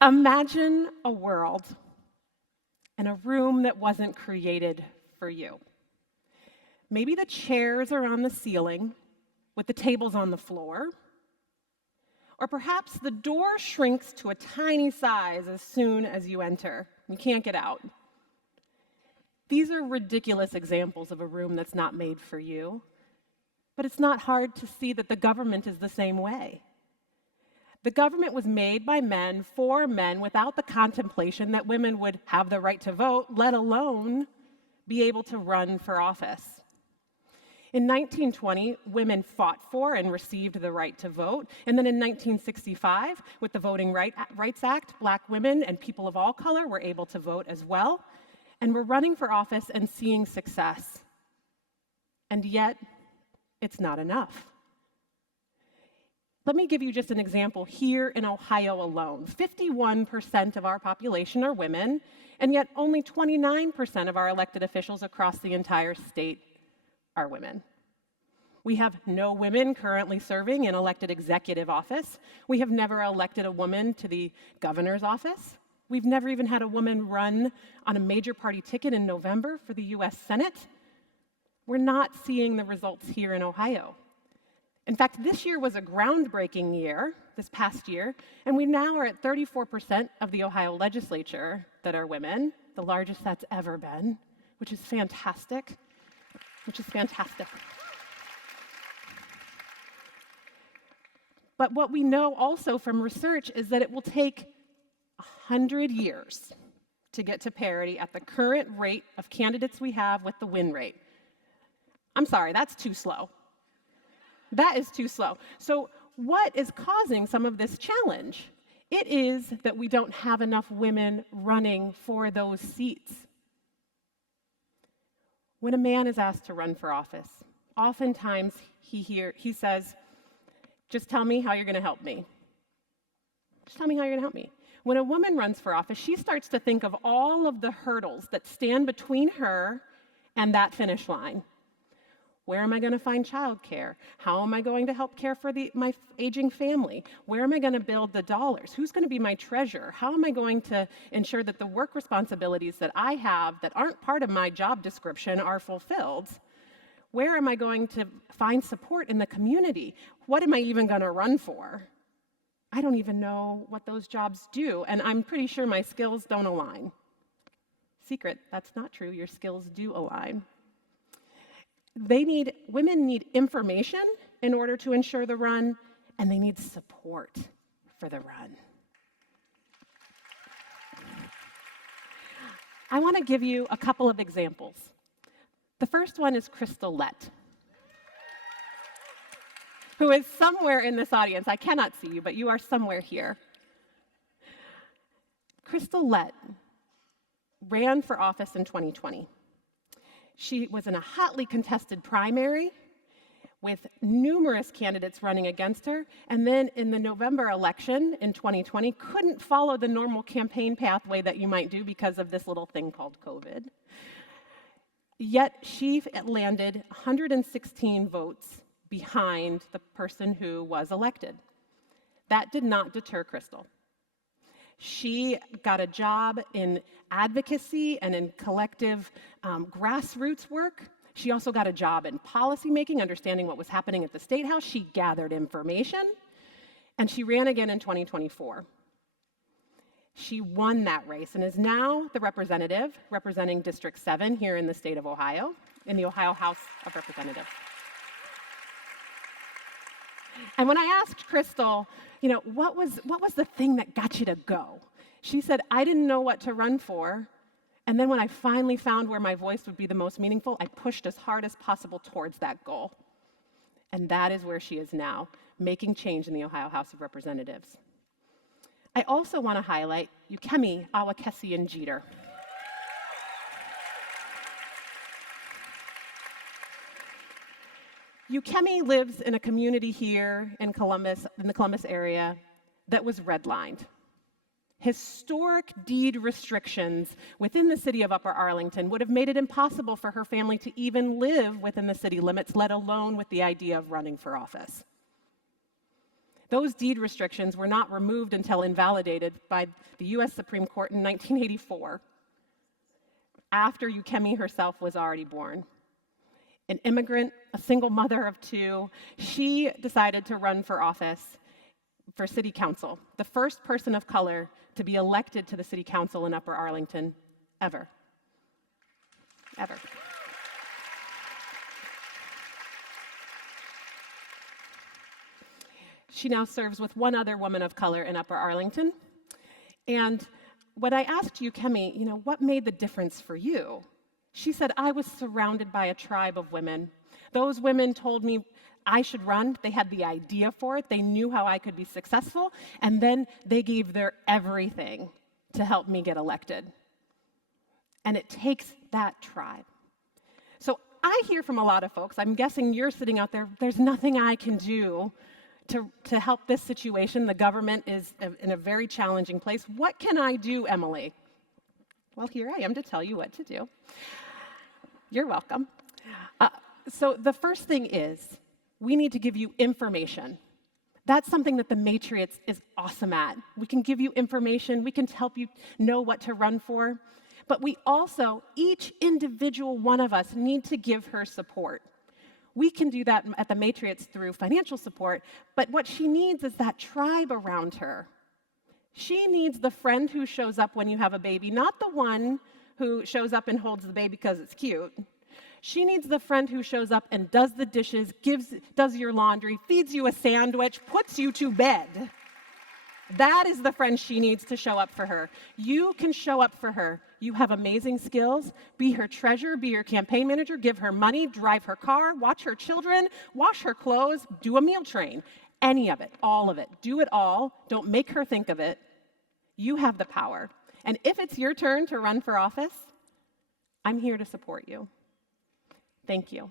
Imagine a world in a room that wasn't created for you. Maybe the chairs are on the ceiling with the tables on the floor, or perhaps the door shrinks to a tiny size as soon as you enter. You can't get out. These are ridiculous examples of a room that's not made for you, but it's not hard to see that the government is the same way. The government was made by men for men without the contemplation that women would have the right to vote, let alone be able to run for office. In 1920, women fought for and received the right to vote. And then in 1965, with the Voting Rights Act, Black women and people of all color were able to vote as well, and were running for office and seeing success. And yet, it's not enough. Let me give you just an example here in Ohio alone. 51% of our population are women, and yet only 29% of our elected officials across the entire state are women. We have no women currently serving in elected executive office. We have never elected a woman to the governor's office. We've never even had a woman run on a major party ticket in November for the US Senate. We're not seeing the results here in Ohio. In fact, this year was a groundbreaking year, this past year, and we now are at 34% of the Ohio legislature that are women, the largest that's ever been, which is fantastic. But what we know also from research is that it will take 100 years to get to parity at the current rate of candidates we have with the win rate. I'm sorry, that's too slow. That is too slow. So what is causing some of this challenge? It is that we don't have enough women running for those seats. When a man is asked to run for office, oftentimes he says, just tell me how you're going to help me. Just tell me how you're going to help me. When a woman runs for office, she starts to think of all of the hurdles that stand between her and that finish line. Where am I going to find childcare? How am I going to help care for my aging family? Where am I going to build the dollars? Who's going to be my treasurer? How am I going to ensure that the work responsibilities that I have that aren't part of my job description are fulfilled? Where am I going to find support in the community? What am I even going to run for? I don't even know what those jobs do, and I'm pretty sure my skills don't align. Secret, that's not true. Your skills do align. Women need information in order to ensure the run, and they need support for the run. I want to give you a couple of examples. The first one is Crystal Lett, who is somewhere in this audience. I cannot see you, but you are somewhere here. Crystal Lett ran for office in 2020. She was in a hotly contested primary with numerous candidates running against her, and then in the November election in 2020, couldn't follow the normal campaign pathway that you might do because of this little thing called COVID. Yet she landed 116 votes behind the person who was elected. That did not deter Crystal. She got a job in advocacy and in collective grassroots work. She also got a job in policymaking, understanding what was happening at the State House. She gathered information, and she ran again in 2024. She won that race and is now the representative representing District 7 here in the state of Ohio, in the Ohio House of Representatives. And when I asked Crystal, what was the thing that got you to go? She said, I didn't know what to run for. And then when I finally found where my voice would be the most meaningful, I pushed as hard as possible towards that goal. And that is where she is now, making change in the Ohio House of Representatives. I also want to highlight Ukemi Awakesi Jeter. Ukemi lives in a community here in the Columbus area, that was redlined. Historic deed restrictions within the city of Upper Arlington would have made it impossible for her family to even live within the city limits, let alone with the idea of running for office. Those deed restrictions were not removed until invalidated by the US Supreme Court in 1984, after Ukemi herself was already born. An immigrant, a single mother of two, she decided to run for office for city council, the first person of color to be elected to the city council in Upper Arlington ever. Ever. She now serves with one other woman of color in Upper Arlington. And when I asked Ukemi, what made the difference for you? She said, I was surrounded by a tribe of women. Those women told me I should run. They had the idea for it. They knew how I could be successful. And then they gave their everything to help me get elected. And it takes that tribe. So I hear from a lot of folks, I'm guessing you're sitting out there, there's nothing I can do to help this situation. The government is in a very challenging place. What can I do, Emily? Well, here I am to tell you what to do. You're welcome. So the first thing is, we need to give you information. That's something that the Matriots is awesome at. We can give you information. We can help you know what to run for. But we also, each individual one of us, need to give her support. We can do that at the Matriots through financial support, but what she needs is that tribe around her. She needs the friend who shows up when you have a baby, not the one who shows up and holds the baby because it's cute. She needs the friend who shows up and does the dishes, does your laundry, feeds you a sandwich, puts you to bed. That is the friend she needs to show up for her. You can show up for her. You have amazing skills. Be her treasurer, be your campaign manager, give her money, drive her car, watch her children, wash her clothes, do a meal train. Any of it, all of it. Do it all. Don't make her think of it. You have the power. And if it's your turn to run for office, I'm here to support you. Thank you.